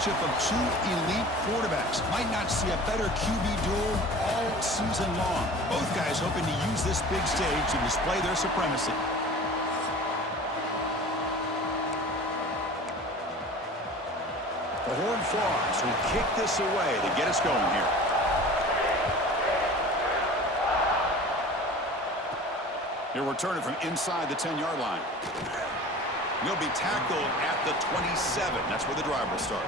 matchup of two elite quarterbacks. Might not see a better QB duel all season long. Both guys hoping to use this big stage to display their supremacy. The Horned Frogs will kick this away to get us going here. He'll return it from inside the 10-yard line. He'll be tackled at the 27. That's where the drive will start.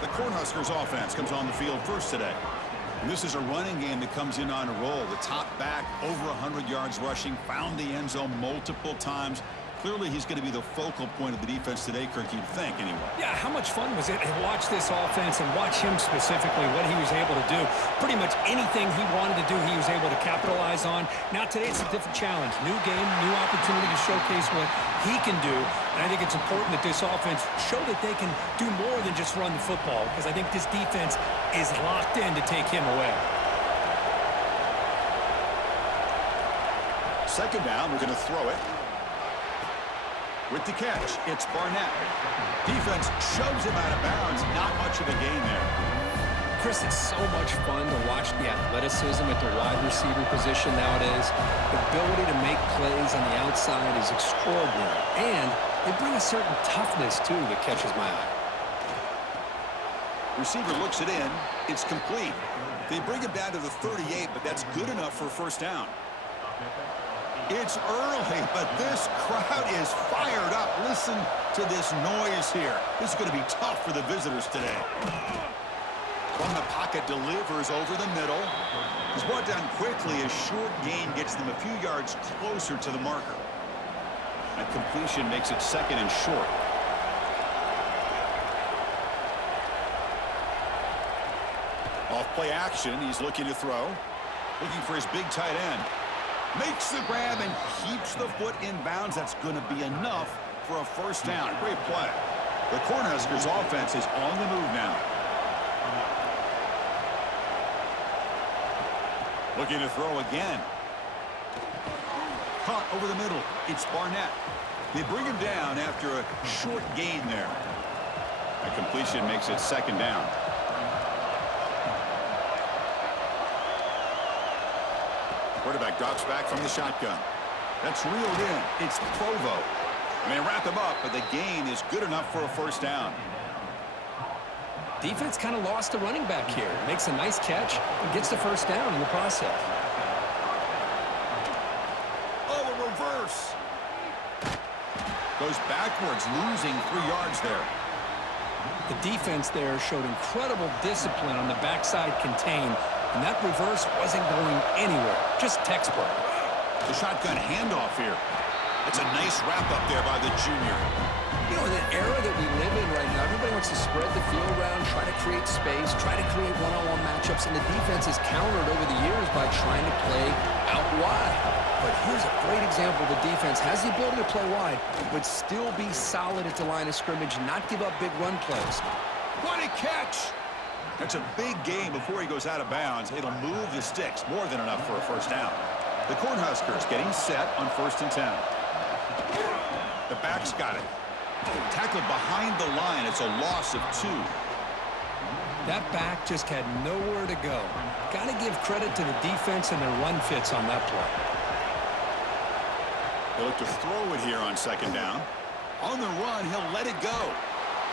The Cornhuskers offense comes on the field first today. And this is a running game that comes in on a roll. The top back, over 100 yards rushing, found the end zone multiple times. Clearly, he's going to be the focal point of the defense today, Kirk, you'd think, anyway. Yeah, how much fun was it to watch this offense and watch him specifically, what he was able to do. Pretty much anything he wanted to do, he was able to capitalize on. Now, today, it's a different challenge. New game, new opportunity to showcase what he can do. And I think it's important that this offense show that they can do more than just run the football, because I think this defense is locked in to take him away. Second down, we're going to throw it. With the catch, it's Barnett. Defense shoves him out of bounds. Not much of a gain there. Chris, it's so much fun to watch the athleticism at the wide receiver position nowadays. The ability to make plays on the outside is extraordinary. And they bring a certain toughness, too, that catches my eye. Receiver looks it in. It's complete. They bring him down to the 38, but that's good enough for a first down. It's early, but this crowd is fired up. Listen to this noise here. This is going to be tough for the visitors today. From the pocket, delivers over the middle. He's brought down quickly. A short gain gets them a few yards closer to the marker. That completion makes it second and short. Off play action, he's looking to throw. Looking for his big tight end. Makes the grab and keeps the foot in bounds. That's going to be enough for a first down. Great play. The Cornhuskers offense is on the move now. Looking to throw again. Caught over the middle. It's Barnett. They bring him down after a short gain there. That completion makes it second down. Quarterback drops back from the shotgun. That's reeled in. It's Provo. And they wrap him up, but the gain is good enough for a first down. Defense kind of lost the running back here. Makes a nice catch and gets the first down in the process. Oh, a reverse. Goes backwards, losing 3 yards there. The defense there showed incredible discipline on the backside contain. And that reverse wasn't going anywhere. Just textbook. The shotgun handoff here. It's a nice wrap-up there by the junior. You know, in the era that we live in right now, everybody wants to spread the field around, try to create space, try to create one-on-one matchups, and the defense has countered over the years by trying to play out wide. But here's a great example. The defense has the ability to play wide, but still be solid at the line of scrimmage, not give up big run plays. What a catch! That's a big gain before he goes out of bounds. It'll move the sticks, more than enough for a first down. The Cornhuskers getting set on 1st and 10. The back's got it. Tackled behind the line. It's a loss of 2. That back just had nowhere to go. Got to give credit to the defense and their run fits on that play. They look to throw it here on second down. On the run, he'll let it go.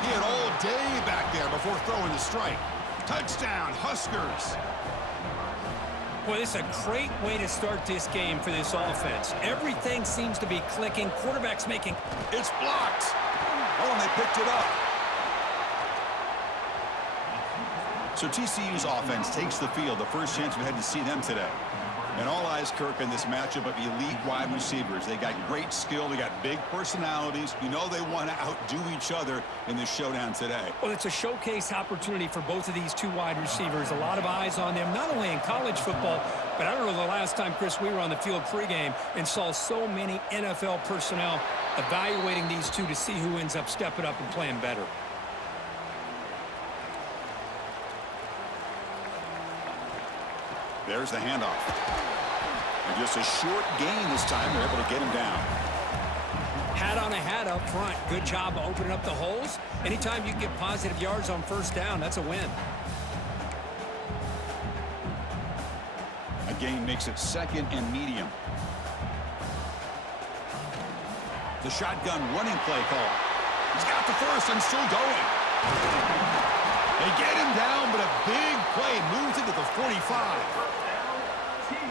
He had all day back there before throwing the strike. Touchdown, Huskers. Well, this is a great way to start this game for this offense. Everything seems to be clicking. Quarterback's making... It's blocked. Oh, and they picked it up. So TCU's offense takes the field. The first chance we had to see them today. And all eyes, Kirk, in this matchup of elite wide receivers. They got great skill. They got big personalities. You know they want to outdo each other in this showdown today. Well, it's a showcase opportunity for both of these two wide receivers. A lot of eyes on them, not only in college football, but I don't know the last time, Chris, we were on the field pregame and saw so many NFL personnel evaluating these two to see who ends up stepping up and playing better. There's the handoff. And just a short gain this time. They're able to get him down. Hat on a hat up front. Good job of opening up the holes. Anytime you can get positive yards on first down, that's a win. A gain makes it 2nd and medium. The shotgun running play call. He's got the first and still going. They get him down, but a big play moves into the 45.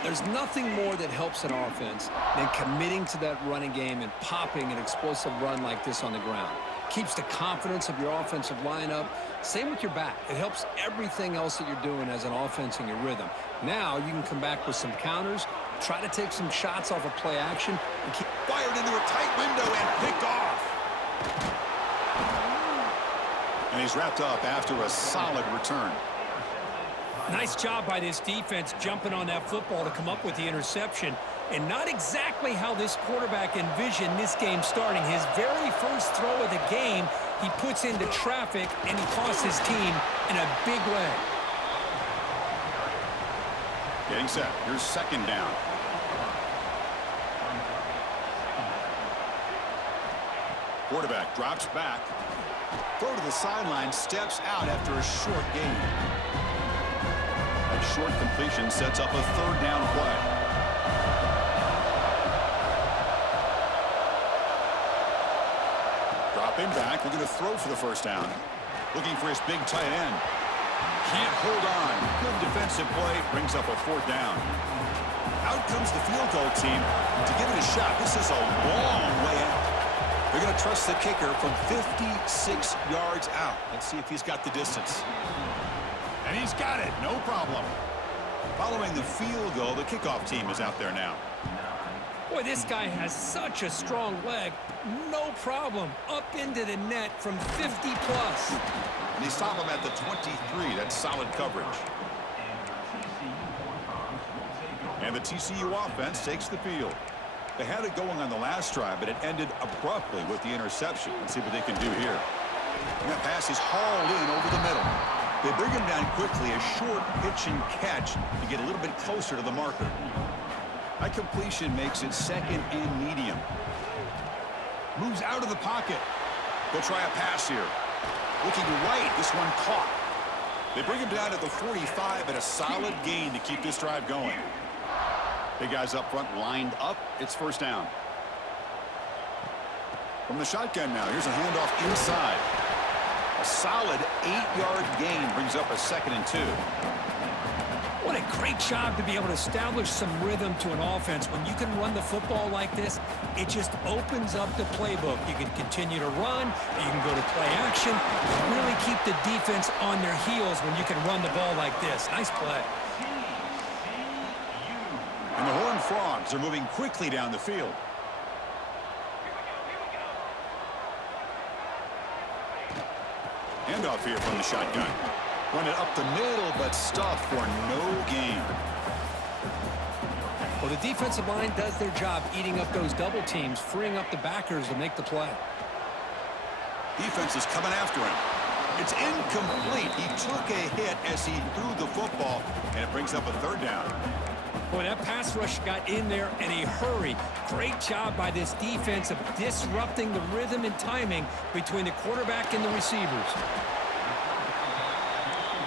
There's nothing more that helps an offense than committing to that running game and popping an explosive run like this on the ground. Keeps the confidence of your offensive lineup. Same with your back. It helps everything else that you're doing as an offense in your rhythm. Now you can come back with some counters, try to take some shots off of play action, and keep Fired into a tight window and picked off. And he's wrapped up after a solid return. Nice job by this defense jumping on that football to come up with the interception. And not exactly how this quarterback envisioned this game starting. His very first throw of the game, he puts into traffic, and he costs his team in a big way. Getting set. Here's 2nd down. Quarterback drops back. Throw to the sideline, steps out after a short gain. That short completion sets up a 3rd down play. Dropping back, looking to throw for the first down. Looking for his big tight end. Can't hold on. Good defensive play, brings up a 4th down. Out comes the field goal team to give it a shot. This is a long way out. They're going to trust the kicker from 56 yards out. Let's see if he's got the distance. And he's got it, no problem. Following the field goal, the kickoff team is out there now. Boy, this guy has such a strong leg. No problem. Up into the net from 50-plus. And he stopped him at the 23. That's solid coverage. And the TCU offense takes the field. They had it going on the last drive, but it ended abruptly with the interception. Let's see what they can do here. And that pass is hauled in over the middle. They bring him down quickly, a short pitch and catch to get a little bit closer to the marker. That completion makes it 2nd and medium. Moves out of the pocket. They'll try a pass here. Looking right, this one caught. They bring him down at the 45, and a solid gain to keep this drive going. Big guys up front lined up. It's 1st down. From the shotgun now, here's a handoff inside. A solid 8-yard gain brings up a 2nd and 2. What a great job to be able to establish some rhythm to an offense. When you can run the football like this, it just opens up the playbook. You can continue to run, you can go to play action, and really keep the defense on their heels when you can run the ball like this. Nice play. And the Horned Frogs are moving quickly down the field. Handoff here from the shotgun. Run it up the middle, but stuffed for no gain. Well, the defensive line does their job eating up those double teams, freeing up the backers to make the play. Defense is coming after him. It's incomplete. He took a hit as he threw the football, and it brings up a 3rd down. Boy, that pass rush got in there in a hurry. Great job by this defense of disrupting the rhythm and timing between the quarterback and the receivers.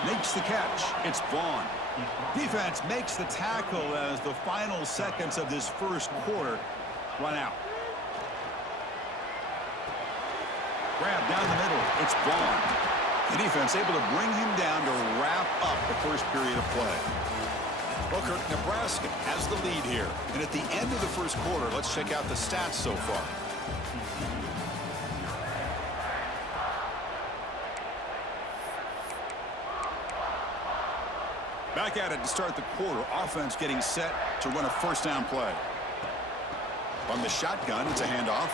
Makes the catch. It's Vaughn. Defense makes the tackle as the final seconds of this first quarter run out. Grab down the middle. It's Vaughn. The defense able to bring him down to wrap up the first period of play. Booker, Nebraska has the lead here. And at the end of the first quarter, let's check out the stats so far. Back at it to start the quarter. Offense getting set to run a 1st down play. From the shotgun, it's a handoff.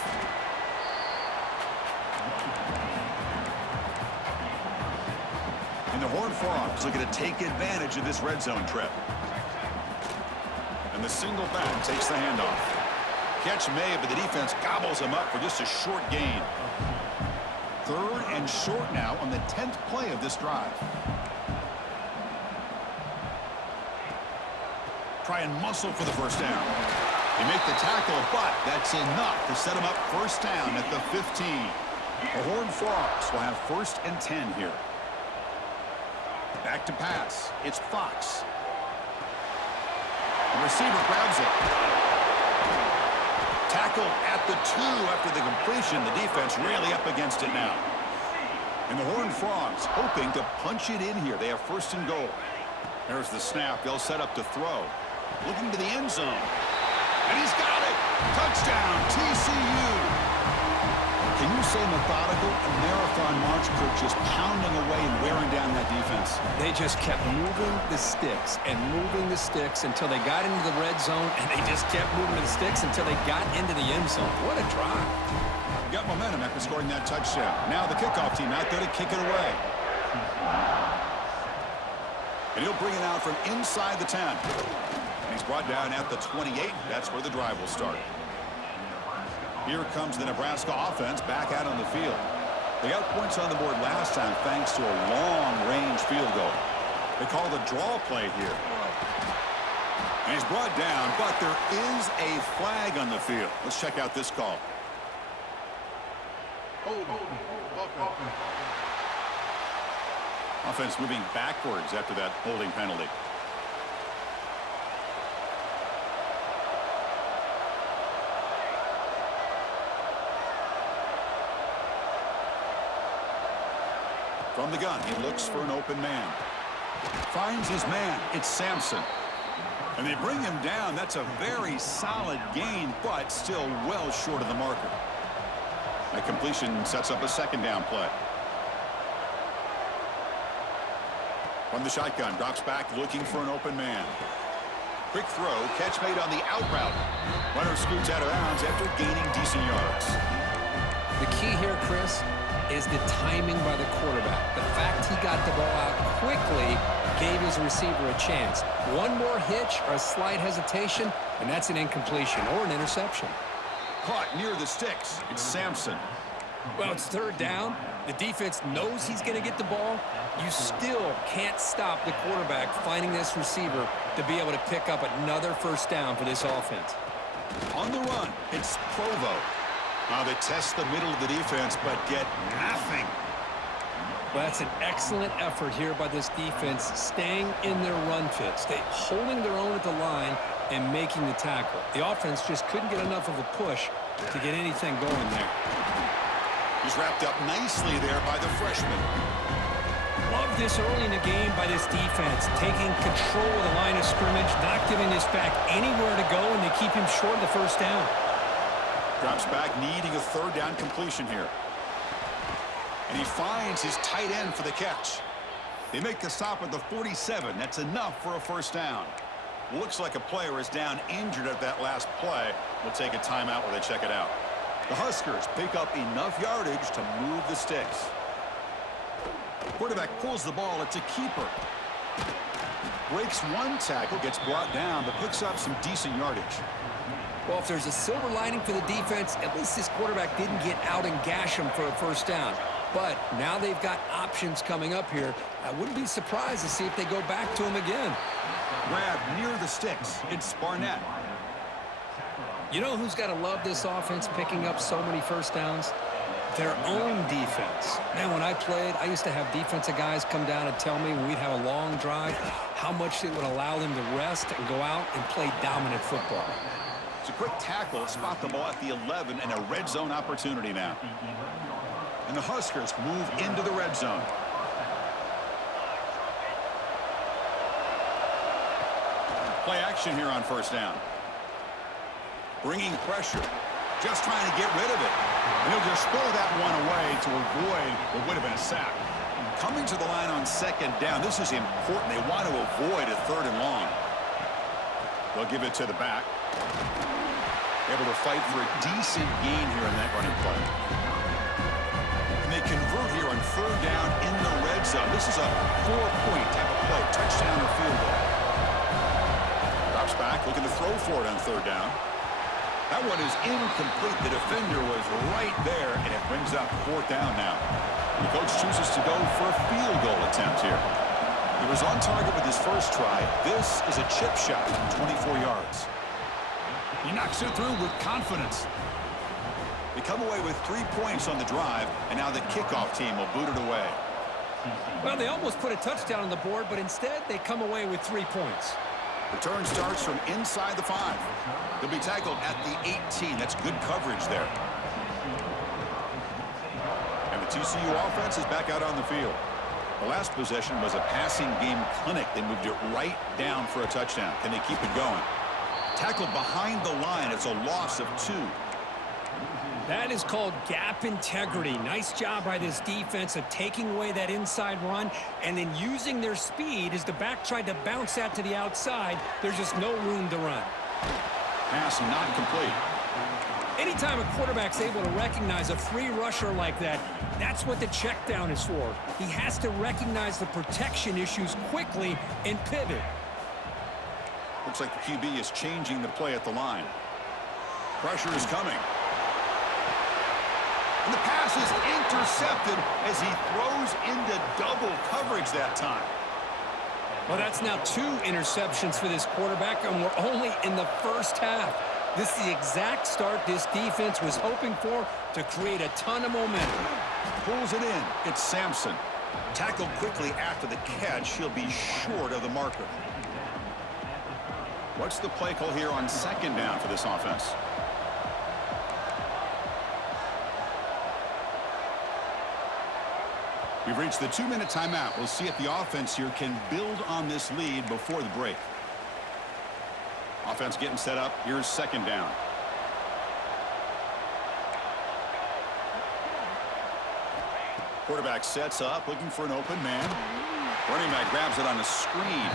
And the Horned Frogs looking to take advantage of this red zone trip. And the single back takes the handoff. Catch made, but the defense gobbles him up for just a short gain. 3rd and short now on the 10th play of this drive. Try and muscle for the first down. They make the tackle, but that's enough to set them up first down at the 15. The Horned Frogs will have 1st and 10 here. Back to pass. It's Fox. The receiver grabs it. Tackle at the 2 after the completion. The defense really up against it now. And the Horned Frogs hoping to punch it in here. They have 1st and goal. There's the snap. They'll set up to throw. Looking to the end zone. And he's got it. Touchdown, TCU. Can you say methodical? A marathon march, Kirk, just pounding away and wearing down that defense. They just kept moving the sticks and moving the sticks until they got into the red zone, and they just kept moving the sticks until they got into the end zone. What a drive. Got momentum after scoring that touchdown. Now the kickoff team out there to kick it away. And he'll bring it out from inside the 10. And he's brought down at the 28. That's where the drive will start. Here comes the Nebraska offense back out on the field. They got points on the board last time thanks to a long-range field goal. They call the draw play here. And he's brought down, but there is a flag on the field. Let's check out this call. Offense moving backwards after that holding penalty. From the gun, he looks for an open man. Finds his man. It's Sampson. And they bring him down. That's a very solid gain, but still well short of the marker. That completion sets up a 2nd down play. From the shotgun, drops back looking for an open man. Quick throw, catch made on the out route. Runner scoots out of bounds after gaining decent yards. The key here, Chris, is the timing by the quarterback. The fact he got the ball out quickly gave his receiver a chance. One more hitch or a slight hesitation, and that's an incompletion or an interception. Caught near the sticks. It's Sampson. Well, it's 3rd down. The defense knows he's going to get the ball. You still can't stop the quarterback finding this receiver to be able to pick up another 1st down for this offense. On the run, it's Provo. They test the middle of the defense, but get nothing. Well, that's an excellent effort here by this defense, staying in their run fit, holding their own at the line and making the tackle. The offense just couldn't get enough of a push to get anything going there. He's wrapped up nicely there by the freshman. Love this early in the game by this defense, taking control of the line of scrimmage, not giving this back anywhere to go, and they keep him short of the 1st down. Drops back, needing a 3rd down completion here. And he finds his tight end for the catch. They make the stop at the 47. That's enough for a 1st down. Looks like a player is down injured at that last play. We'll take a timeout while they check it out. The Huskers pick up enough yardage to move the sticks. Quarterback pulls the ball. It's a keeper. Breaks one tackle, gets brought down, but picks up some decent yardage. Well, if there's a silver lining for the defense, at least this quarterback didn't get out and gash him for a 1st down. But now they've got options coming up here. I wouldn't be surprised to see if they go back to him again. Grab near the sticks. It's Barnett. You know who's got to love this offense picking up so many 1st downs? Their own defense. Man, when I played, I used to have defensive guys come down and tell me when we'd have a long drive how much it would allow them to rest and go out and play dominant football. It's a quick tackle, spot the ball at the 11, and a red zone opportunity now. And the Huskers move into the red zone. Play action here on 1st down. Bringing pressure. Just trying to get rid of it. And he'll just throw that one away to avoid what would have been a sack. Coming to the line on 2nd down. This is important. They want to avoid a 3rd and long. They'll give it to the back. Able to fight for a decent gain here in that running play. And they convert here on 3rd down in the red zone. This is a 4-point type of play. Touchdown or field goal. Drops back, looking to throw for it on 3rd down. That one is incomplete. The defender was right there, and it brings up 4th down now. The coach chooses to go for a field goal attempt here. He was on target with his first try. This is a chip shot from 24 yards. He knocks it through with confidence. They come away with 3 points on the drive, and now the kickoff team will boot it away. Well, they almost put a touchdown on the board, but instead they come away with 3 points. Return starts from inside the 5. They'll be tackled at the 18. That's good coverage there. And the TCU offense is back out on the field. The last possession was a passing game clinic. They moved it right down for a touchdown. Can they keep it going? Tackled behind the line. It's a loss of 2. That is called gap integrity. Nice job by this defense of taking away that inside run and then using their speed as the back tried to bounce that to the outside. There's just no room to run. Pass not complete. Anytime a quarterback's able to recognize a free rusher like that, that's what the check down is for. He has to recognize the protection issues quickly and pivot. Looks like the QB is changing the play at the line. Pressure is coming. And the pass is intercepted as he throws into double coverage that time. Well, that's now 2 interceptions for this quarterback, and we're only in the first half. This is the exact start this defense was hoping for to create a ton of momentum. Pulls it in. It's Sampson. Tackled quickly after the catch. He'll be short of the marker. What's the play call here on second down for this offense? We've reached the 2-minute timeout. We'll see if the offense here can build on this lead before the break. Offense getting set up. Here's second down. Quarterback sets up, looking for an open man. Running back grabs it on a screen.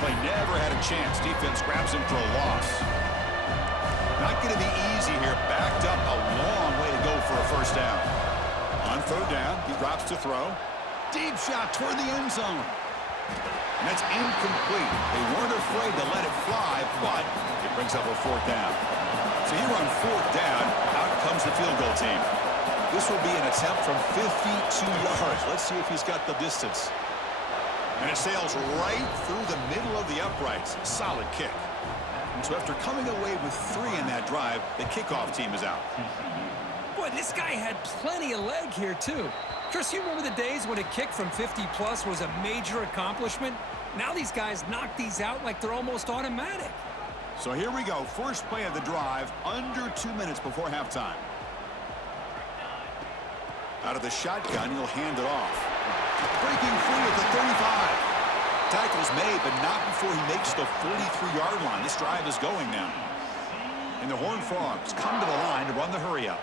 Play never had a chance. Defense grabs him for a loss. Not going to be easy here. Backed up a long way to go for a first down. On third down, he drops to throw. Deep shot toward the end zone. And that's incomplete. They weren't afraid to let it fly, but it brings up a fourth down. So here on fourth down, out comes the field goal team. This will be an attempt from 52 yards. Let's see if he's got the distance. And it sails right through the middle of the uprights. Solid kick. So after coming away with 3 in that drive, the kickoff team is out. Boy, this guy had plenty of leg here, too. Chris, you remember the days when a kick from 50-plus was a major accomplishment? Now these guys knock these out like they're almost automatic. So here we go. First play of the drive, under 2 minutes before halftime. Out of the shotgun, he'll hand it off. Breaking free at the 35. Tackle's made, but not before he makes the 43-yard line. This drive is going now. And the Horned Frogs come to the line to run the hurry-up.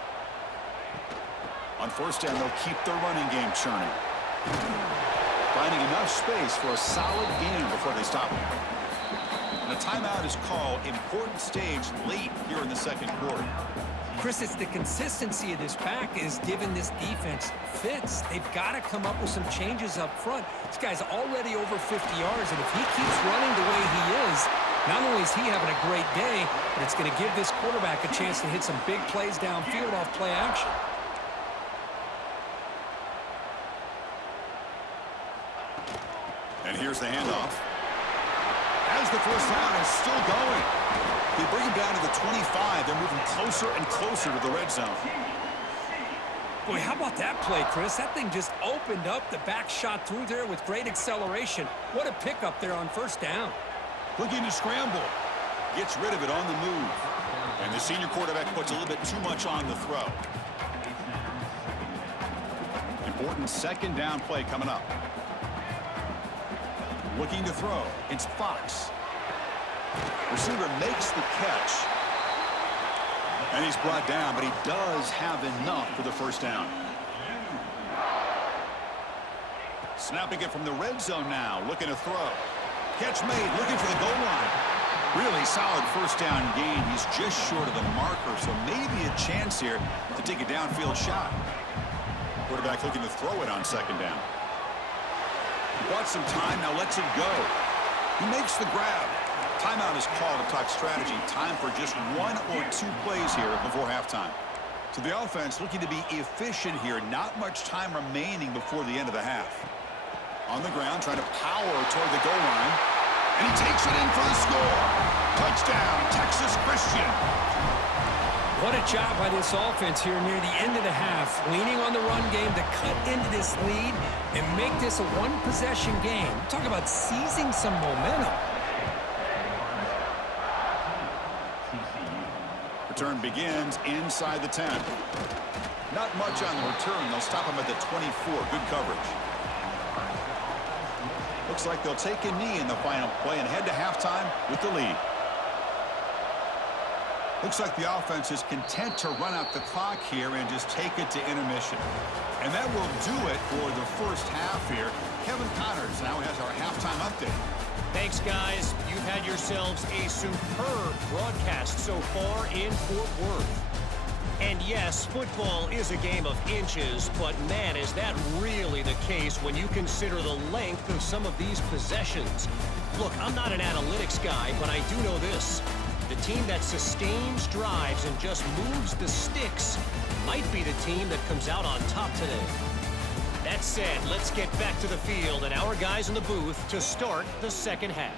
On first down, they'll keep their running game churning. Finding enough space for a solid gain before they stop him. And a timeout is called. Important stage late here in the second quarter. Chris, it's the consistency of this pack is giving this defense fits. They've got to come up with some changes up front. This guy's already over 50 yards, and if he keeps running the way he is, not only is he having a great day, but it's going to give this quarterback a chance to hit some big plays downfield off play action. And here's the handoff. As the first down is still going. They bring him down to the 25. They're moving closer and closer to the red zone. Boy, how about that play, Chris? That thing just opened up. The back shot through there with great acceleration. What a pickup there on first down. Looking to scramble. Gets rid of it on the move. And the senior quarterback puts a little bit too much on the throw. Important second down play coming up. Looking to throw. It's Fox. Receiver makes the catch. And he's brought down, but he does have enough for the first down. Snapping it from the red zone now. Looking to throw. Catch made. Looking for the goal line. Really solid first down gain. He's just short of the marker, so maybe a chance here to take a downfield shot. Quarterback looking to throw it on second down. He bought some time, now lets it go. He makes the grab. Timeout is called to talk strategy. Time for just 1 or 2 plays here before halftime. So the offense looking to be efficient here. Not much time remaining before the end of the half. On the ground, trying to power toward the goal line. And he takes it in for the score. Touchdown, Texas Christian. What a job by this offense here near the end of the half, leaning on the run game to cut into this lead and make this a one-possession game. Talk about seizing some momentum. Return begins inside the 10. Not much on the return. They'll stop him at the 24. Good coverage. Looks like they'll take a knee in the final play and head to halftime with the lead. Looks like the offense is content to run out the clock here and just take it to intermission. And that will do it for the first half here. Kevin Connors now has our halftime update. Thanks, guys. You've had yourselves a superb broadcast so far in Fort Worth. And yes, football is a game of inches, but man, is that really the case when you consider the length of some of these possessions. Look, I'm not an analytics guy, but I do know this. The team that sustains drives and just moves the sticks might be the team that comes out on top today. That said, let's get back to the field and our guys in the booth to start the second half.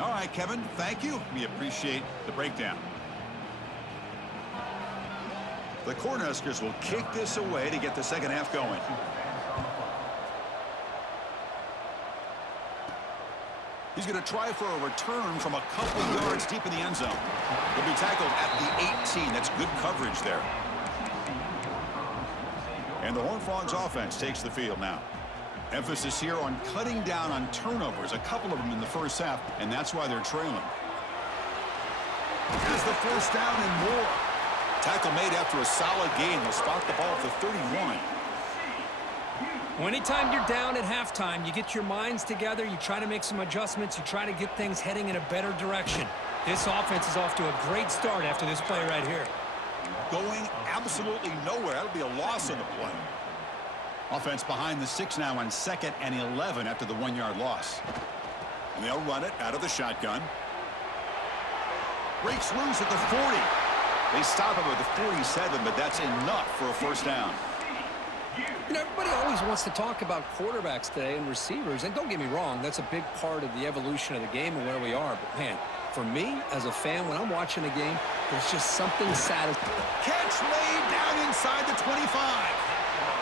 All right, Kevin, thank you. We appreciate the breakdown. The Cornhuskers will kick this away to get the second half going. He's going to try for a return from a couple yards deep in the end zone. He'll be tackled at the 18. That's good coverage there. And the Horned Frogs offense takes the field now. Emphasis here on cutting down on turnovers, a couple of them in the first half, and that's why they're trailing. Has the first down and more. Tackle made after a solid gain. They'll spot the ball at the 31. Well, anytime you're down at halftime, you get your minds together, you try to make some adjustments, you try to get things heading in a better direction. This offense is off to a great start after this play right here. Going absolutely nowhere. That'll be a loss on the play. Offense behind the 6 now on 2nd and 11 after the 1-yard loss. And they'll run it out of the shotgun. Breaks loose at the 40. They stop him at the 47, but that's enough for a first down. You know, everybody always wants to talk about quarterbacks today and receivers, and don't get me wrong, that's a big part of the evolution of the game and where we are. But, man, for me, as a fan, when I'm watching a game, there's just something satisfying. Catch made down inside the 25.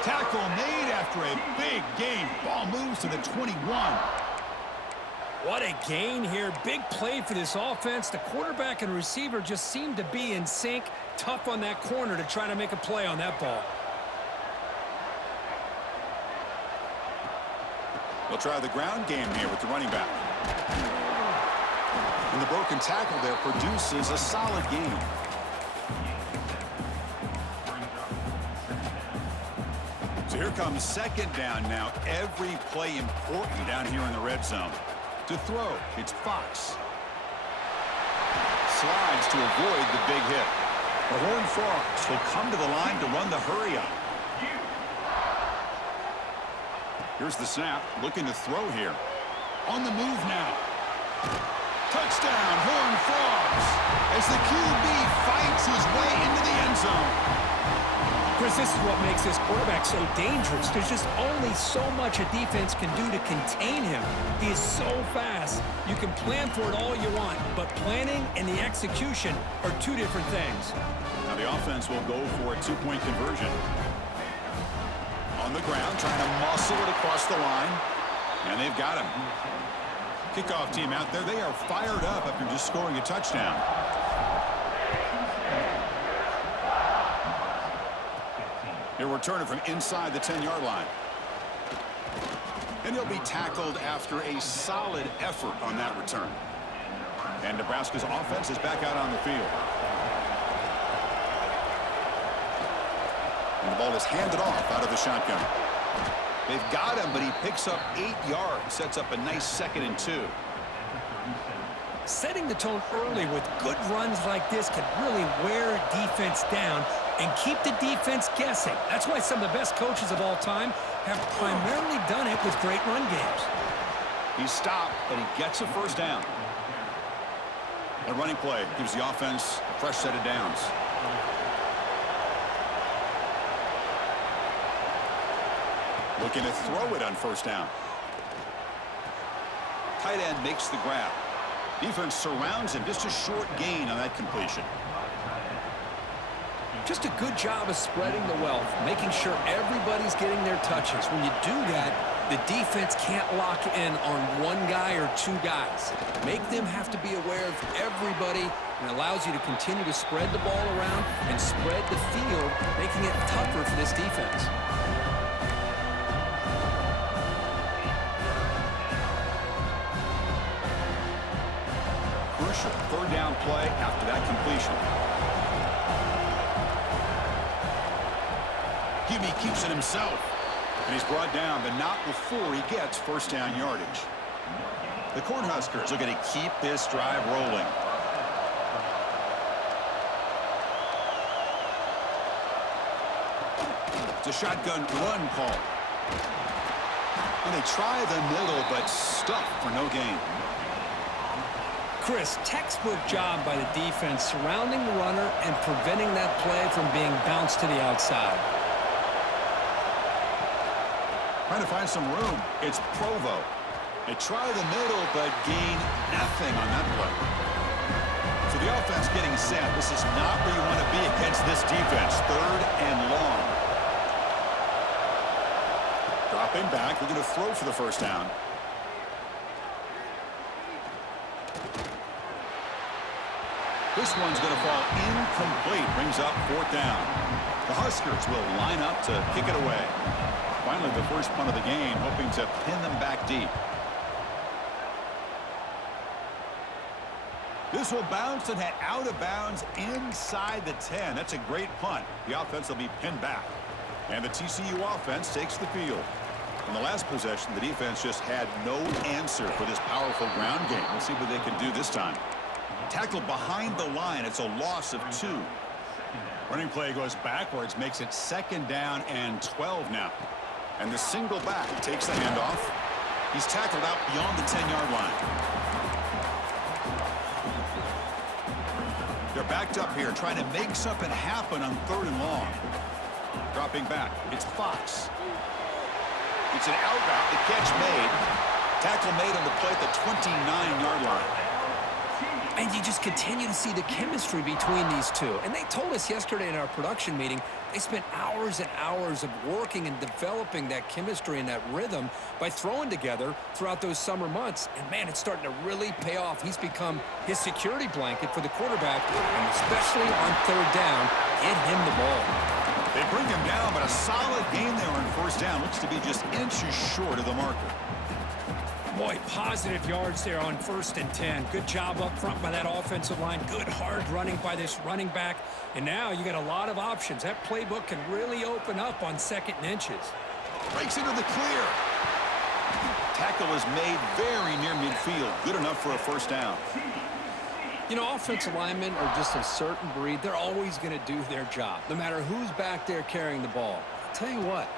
Tackle made after a big gain. Ball moves to the 21. What a gain here. Big play for this offense. The quarterback and receiver just seem to be in sync. Tough on that corner to try to make a play on that ball. They'll try the ground game here with the running back. And the broken tackle there produces a solid gain. So here comes second down now. Every play important down here in the red zone. To throw, it's Fox. Slides to avoid the big hit. The Horned Frogs will come to the line to run the hurry up. Here's the snap, looking to throw here. On the move now. Touchdown, Horned Frogs, as the QB fights his way into the end zone. Chris, this is what makes this quarterback so dangerous. There's just only so much a defense can do to contain him. He is so fast. You can plan for it all you want, but planning and the execution are two different things. Now the offense will go for a two-point conversion. On the ground, trying to muscle it across the line. And they've got him. Kickoff team out there. They are fired up after just scoring a touchdown. He'll return it from inside the 10-yard line. And he'll be tackled after a solid effort on that return. And Nebraska's offense is back out on the field. And the ball is handed off out of the shotgun. They've got him, but he picks up 8 yards. Sets up a nice 2nd and 2. Setting the tone early with good runs like this can really wear defense down and keep the defense guessing. That's why some of the best coaches of all time have primarily done it with great run games. He's stopped, but he gets a first down. A running play gives the offense a fresh set of downs. Looking to throw it on first down. Tight end makes the grab. Defense surrounds him. Just a short gain on that completion. Just a good job of spreading the wealth, making sure everybody's getting their touches. When you do that, the defense can't lock in on one guy or two guys. Make them have to be aware of everybody, and allows you to continue to spread the ball around and spread the field, making it tougher for this defense. Crucial third down play after that completion. Hubie keeps it himself. And he's brought down, but not before he gets first down yardage. The Cornhuskers are going to keep this drive rolling. It's a shotgun run call. And they try the middle, but stuffed for no gain. Chris, textbook job by the defense surrounding the runner and preventing that play from being bounced to the outside. Trying to find some room. It's Provo. They try the middle, but gain nothing on that play. So the offense getting set. This is not where you want to be against this defense. Third and long. Dropping back. They're going to throw for the first down. This one's going to fall incomplete. Brings up fourth down. The Huskers will line up to kick it away. Finally, the first punt of the game, hoping to pin them back deep. This will bounce and head out of bounds inside the 10. That's a great punt. The offense will be pinned back. And the TCU offense takes the field. In the last possession, the defense just had no answer for this powerful ground game. We'll see what they can do this time. Tackle behind the line. It's a loss of 2. Running play goes backwards, makes it second down and 12 now. And the single back takes the handoff. He's tackled out beyond the 10-yard line. They're backed up here, trying to make something happen on third and long. Dropping back, it's Fox. It's an out route, the catch made. Tackle made on the play at the 29-yard line. And you just continue to see the chemistry between these two. And they told us yesterday in our production meeting, they spent hours and hours of working and developing that chemistry and that rhythm by throwing together throughout those summer months. And, man, it's starting to really pay off. He's become his security blanket for the quarterback, and especially on third down, get him the ball. They bring him down, but a solid gain there on first down. Looks to be just inches short of the marker. Boy, positive yards there on 1st and 10. Good job up front by that offensive line. Good hard running by this running back. And now you got a lot of options. That playbook can really open up on 2nd and inches. Breaks into the clear. Tackle is made very near midfield. Good enough for a first down. You know, offensive linemen are just a certain breed. They're always going to do their job, no matter who's back there carrying the ball. I'll tell you what.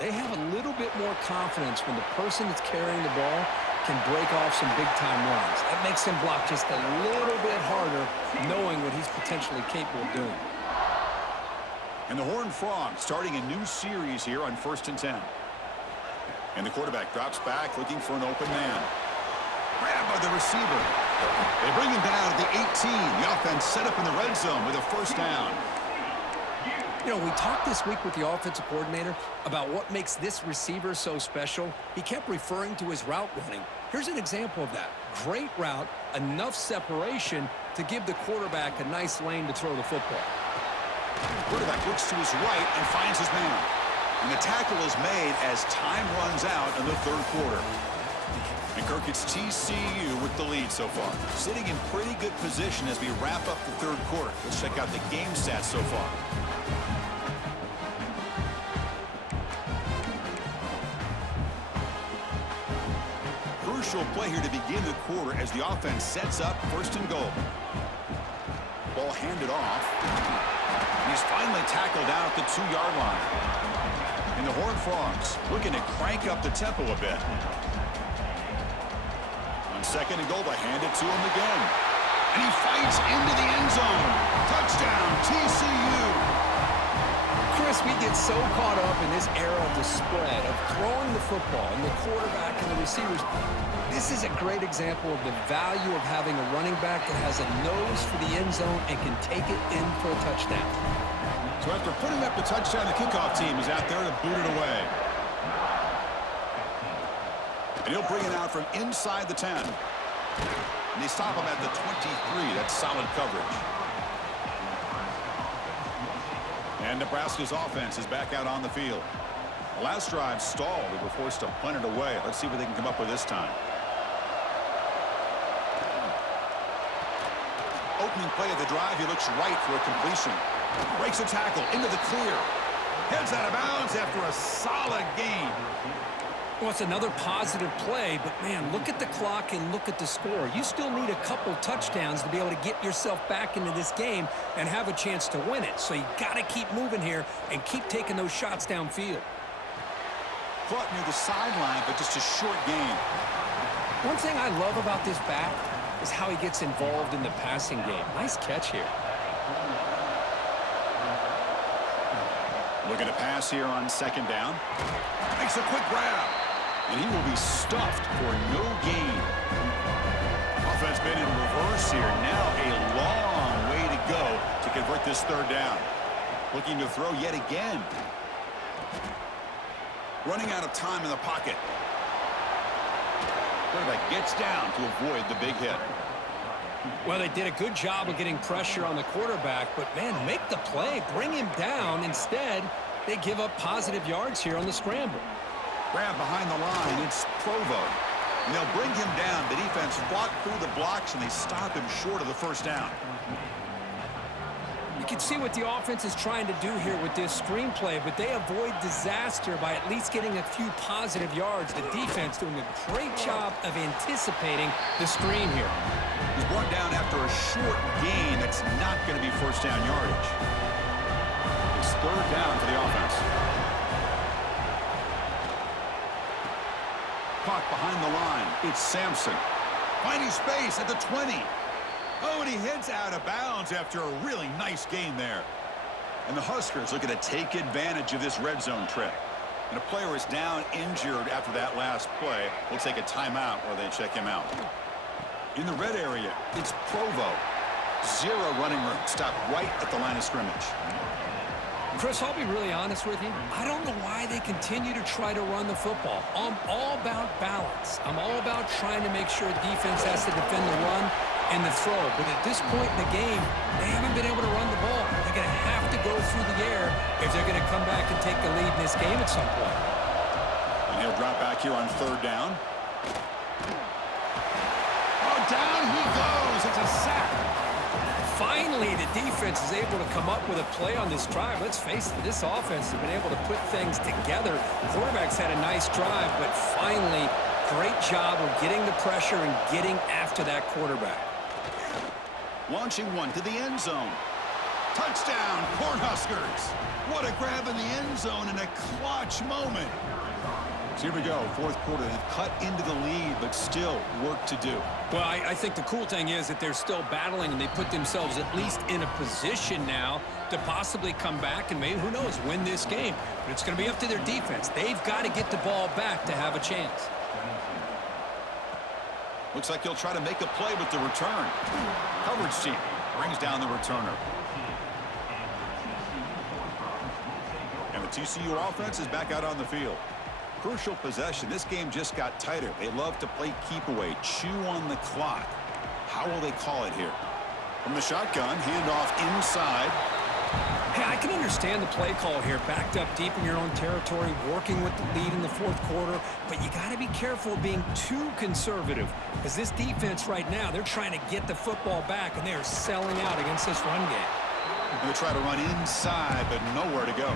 They have a little bit more confidence when the person that's carrying the ball can break off some big-time runs. That makes him block just a little bit harder, knowing what he's potentially capable of doing. And the Horned Frogs starting a new series here on 1st and 10. And the quarterback drops back, looking for an open man. Grabbed by the receiver. They bring him down at the 18. The offense set up in the red zone with a first down. You know, we talked this week with the offensive coordinator about what makes this receiver so special. He kept referring to his route running. Here's an example of that. Great route, enough separation to give the quarterback a nice lane to throw the football. Quarterback looks to his right and finds his man. And the tackle is made as time runs out in the third quarter. And Kirk, it's TCU with the lead so far. Sitting in pretty good position as we wrap up the third quarter. Let's check out the game stats so far. Crucial play here to begin the quarter as the offense sets up 1st and goal. Ball handed off. And he's finally tackled out at the 2-yard line. And the Horned Frogs looking to crank up the tempo a bit. On 2nd and goal, they hand it to him again. And he fights into the end zone. Touchdown, TCU. honest, we get so caught up in this era of the spread, of throwing the football and the quarterback and the receivers. This is a great example of the value of having a running back that has a nose for the end zone and can take it in for a touchdown. So after putting up the touchdown, the kickoff team is out there to boot it away. And he'll bring it out from inside the 10. And they stop him at the 23. That's solid coverage. And Nebraska's offense is back out on the field. The last drive stalled. They were forced to punt it away. Let's see what they can come up with this time. Opening play of the drive, he looks right for a completion. Breaks a tackle into the clear. Heads out of bounds after a solid gain. Well, it's another positive play, but, man, look at the clock and look at the score. You still need a couple touchdowns to be able to get yourself back into this game and have a chance to win it. So you got to keep moving here and keep taking those shots downfield. Caught near the sideline, but just a short gain. One thing I love about this back is how he gets involved in the passing game. Nice catch here. Looking to pass here on second down. Makes a quick grab. And he will be stuffed for no gain. Offense been in reverse here. Now a long way to go to convert this third down. Looking to throw yet again. Running out of time in the pocket. Quarterback gets down to avoid the big hit. Well, they did a good job of getting pressure on the quarterback, but, man, make the play. Bring him down. Instead, they give up positive yards here on the scramble. Grab behind the line. It's Provo. And they'll bring him down. The defense fought through the blocks, and they stop him short of the first down. You can see what the offense is trying to do here with this screenplay, but they avoid disaster by at least getting a few positive yards. The defense doing a great job of anticipating the screen here. He's brought down after a short gain. That's not going to be first down yardage. It's third down for the offense. Caught behind the line. It's Sampson. Finding space at the 20. Oh, and he heads out of bounds after a really nice gain there. And the Huskers looking to take advantage of this red zone trip. And a player is down injured after that last play. We'll take a timeout while they check him out. In the red area, it's Provo. Zero running room. Stopped right at the line of scrimmage. Chris, I'll be really honest with you. I don't know why they continue to try to run the football. I'm all about balance. I'm all about trying to make sure defense has to defend the run and the throw. But at this point in the game, they haven't been able to run the ball. They're going to have to go through the air if they're going to come back and take the lead in this game at some point. And he'll drop back here on third down. Oh, down he goes. It's a sack. Finally, the defense is able to come up with a play on this drive. Let's face it, this offense has been able to put things together. The quarterback's had a nice drive, but finally, great job of getting the pressure and getting after that quarterback. Launching one to the end zone. Touchdown, Cornhuskers. What a grab in the end zone in a clutch moment. So here we go, fourth quarter. They've cut into the lead, but still work to do. Well, I think the cool thing is that they're still battling, and they put themselves at least in a position now to possibly come back and maybe, who knows, win this game. But it's going to be up to their defense. They've got to get the ball back to have a chance. Looks like he'll try to make a play with the return. Coverage team brings down the returner. And the TCU offense is back out on the field. Crucial possession. This game just got tighter. They love to play keep away, chew on the clock. How will they call it here? From the shotgun, handoff inside. Hey, I can understand the play call here, backed up deep in your own territory, working with the lead in the fourth quarter, but you got to be careful of being too conservative, because this defense right now, they're trying to get the football back, and they are selling out against this run game. They try to run inside, but nowhere to go.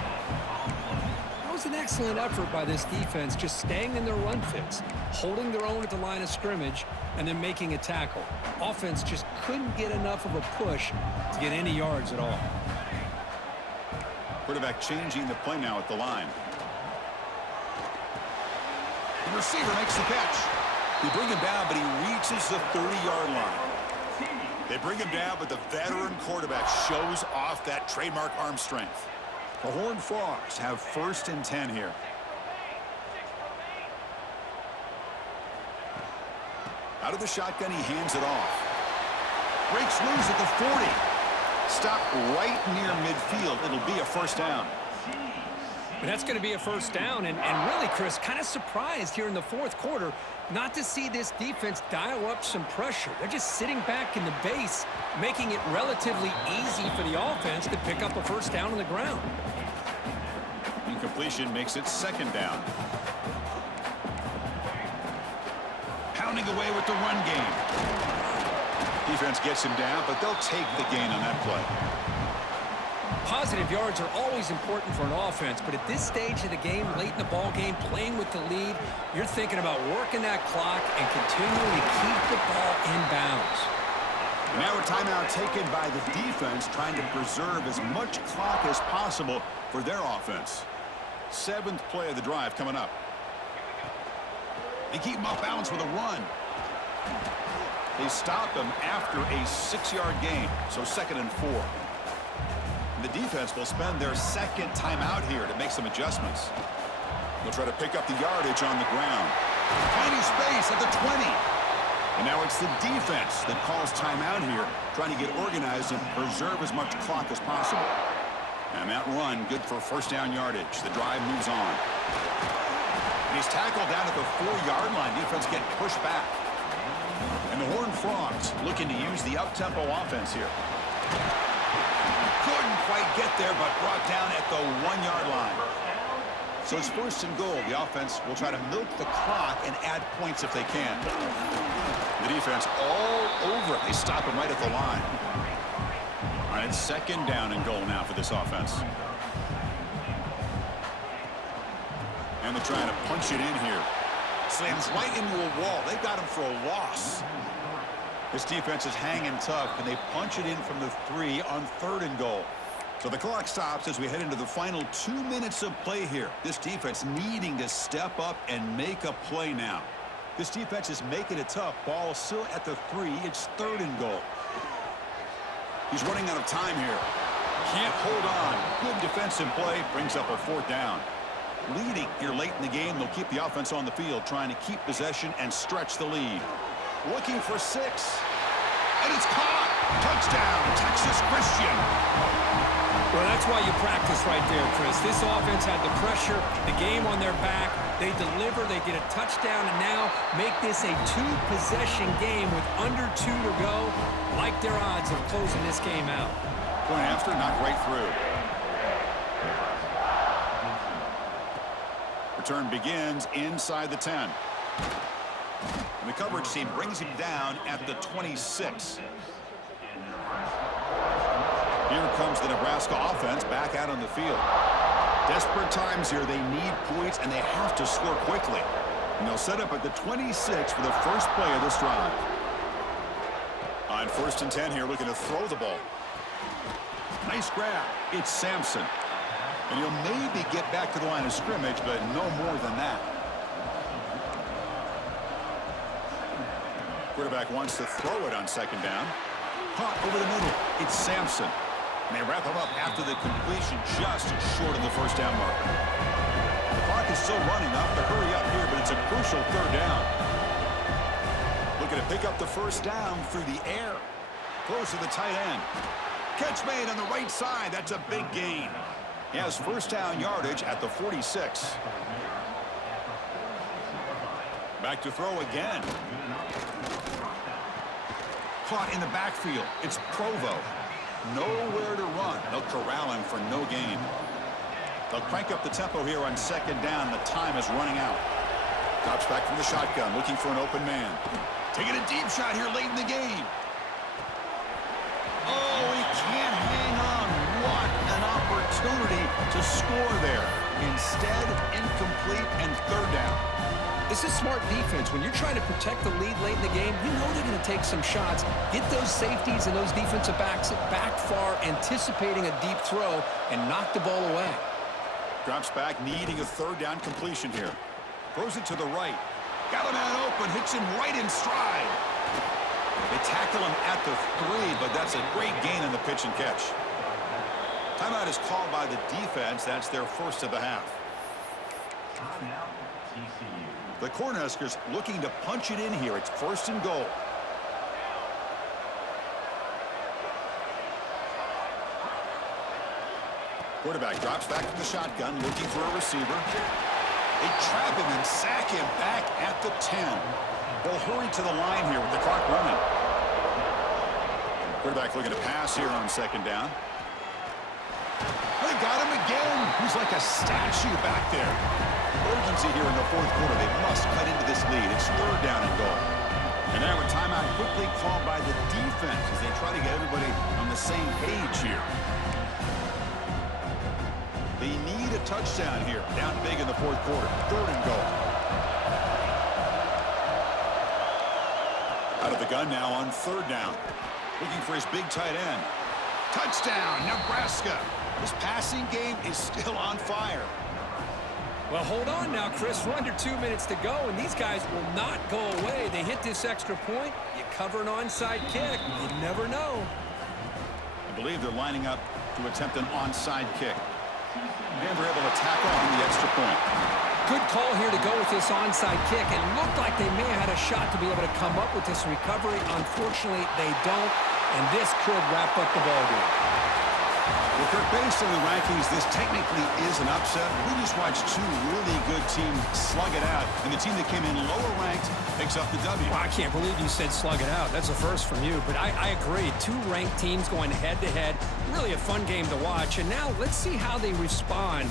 That was an excellent effort by this defense, just staying in their run fits, holding their own at the line of scrimmage, and then making a tackle. Offense just couldn't get enough of a push to get any yards at all. Quarterback changing the play now at the line. The receiver makes the catch. They bring him down, but he reaches the 30-yard line. They bring him down, but the veteran quarterback shows off that trademark arm strength. The Horned Frogs have 1st and 10 here. Out of the shotgun, he hands it off. Breaks loose at the 40. Stopped right near midfield. It'll be a 1st down. But that's going to be a 1st down. And really, Chris, kind of surprised here in the 4th quarter not to see this defense dial up some pressure. They're just sitting back in the base, making it relatively easy for the offense to pick up a 1st down on the ground. Incompletion makes it 2nd down. Pounding away with the run game. Defense gets him down, but they'll take the gain on that play. Positive yards are always important for an offense, but at this stage of the game, late in the ball game, playing with the lead, you're thinking about working that clock and continuing to keep the ball in bounds. And now a timeout taken by the defense, trying to preserve as much clock as possible for their offense. 7th play of the drive coming up. They keep him off balance with a run. They stop him after a 6-yard gain, so 2nd and 4. The defense will spend their 2nd timeout here to make some adjustments. They'll try to pick up the yardage on the ground. Finding space at the 20. And now it's the defense that calls timeout here, trying to get organized and preserve as much clock as possible. And that run, good for 1st down yardage. The drive moves on. And he's tackled down at the 4-yard line. Defense getting pushed back. And the Horned Frogs looking to use the up-tempo offense here. Couldn't quite get there, but brought down at the 1-yard line. So it's 1st and goal. The offense will try to milk the clock and add points if they can. The defense all over it. They stop him right at the line. All right, 2nd down and goal now for this offense. And they're trying to punch it in here. Slams right into a wall. They've got him for a loss. This defense is hanging tough, and they punch it in from the 3 on 3rd and goal. So the clock stops as we head into the final 2 minutes of play here. This defense needing to step up and make a play now. This defense is making it tough. Ball still at the 3. It's 3rd and goal. He's running out of time here. Can't hold on. Good defensive play. Brings up a 4th down. Leading here late in the game. They'll keep the offense on the field, trying to keep possession and stretch the lead. Looking for 6. And it's caught. Touchdown, Texas Christian. Well, that's why you practice right there, Chris. This offense had the pressure, the game on their back. They deliver, they get a touchdown, and now make this a 2-possession game with under 2 to go. Like their odds of closing this game out. Point after, knocked right through. Return begins inside the 10. And the coverage team brings him down at the 26. Here comes the Nebraska offense back out on the field. Desperate times here. They need points, and they have to score quickly. And they'll set up at the 26 for the first play of this drive. On 1st and 10 here, looking to throw the ball. Nice grab. It's Sampson. And he'll maybe get back to the line of scrimmage, but no more than that. Quarterback wants to throw it on 2nd down. Caught over the middle. It's Sampson. And they wrap him up after the completion, just short of the 1st down marker. The clock is still running. Off to hurry up here, but it's a crucial 3rd down. Looking to pick up the 1st down through the air. Close to the tight end. Catch made on the right side. That's a big gain. He has 1st down yardage at the 46. Back to throw again. Caught in the backfield. It's Provo. Nowhere to run. They'll corral him for no gain. They'll crank up the tempo here on 2nd down. The time is running out. Drops back from the shotgun, looking for an open man. Taking a deep shot here late in the game. Oh, he can't hang on. What an opportunity to score there. Instead, incomplete and 3rd down. This is smart defense. When you're trying to protect the lead late in the game, you know they're going to take some shots, get those safeties and those defensive backs back far, anticipating a deep throw, and knock the ball away. Drops back, needing a 3rd down completion here. Throws it to the right. Got a man open, hits him right in stride. They tackle him at the 3, but that's a great gain on the pitch and catch. Timeout is called by the defense. That's their first of the half. Timeout, TCU. The Cornhuskers looking to punch it in here. It's first and goal. Quarterback drops back from the shotgun, looking for a receiver. They trap him and sack him back at the 10. They'll hurry to the line here with the clock running. Quarterback looking to pass here on second down. They got him again. He's like a statue back there. Urgency here in the fourth quarter. They must cut into this lead. It's third down and goal. And now a timeout quickly called by the defense as they try to get everybody on the same page here. They need a touchdown here. Down big in the fourth quarter. Third and goal. Out of the gun now on third down. Looking for his big tight end. Touchdown, Nebraska. This passing game is still on fire. Well, hold on now, Chris. We're under 2 minutes to go, and these guys will not go away. They hit this extra point. You cover an onside kick. You never know. I believe they're lining up to attempt an onside kick. And they're able to tack on the extra point. Good call here to go with this onside kick. It looked like they may have had a shot to be able to come up with this recovery. Unfortunately, they don't, and this could wrap up the ballgame. Well, Kirk, based on the rankings, this technically is an upset. We just watched two really good teams slug it out, and the team that came in lower ranked picks up the W. Well, I can't believe you said slug it out. That's a first from you, but I agree. Two ranked teams going head-to-head. Really a fun game to watch, and now let's see how they respond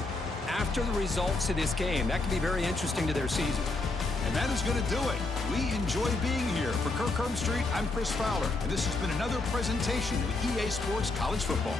after the results of this game. That could be very interesting to their season. And that is going to do it. We enjoy being here. For Kirk Herbstreit, I'm Chris Fowler, and this has been another presentation of EA Sports College Football.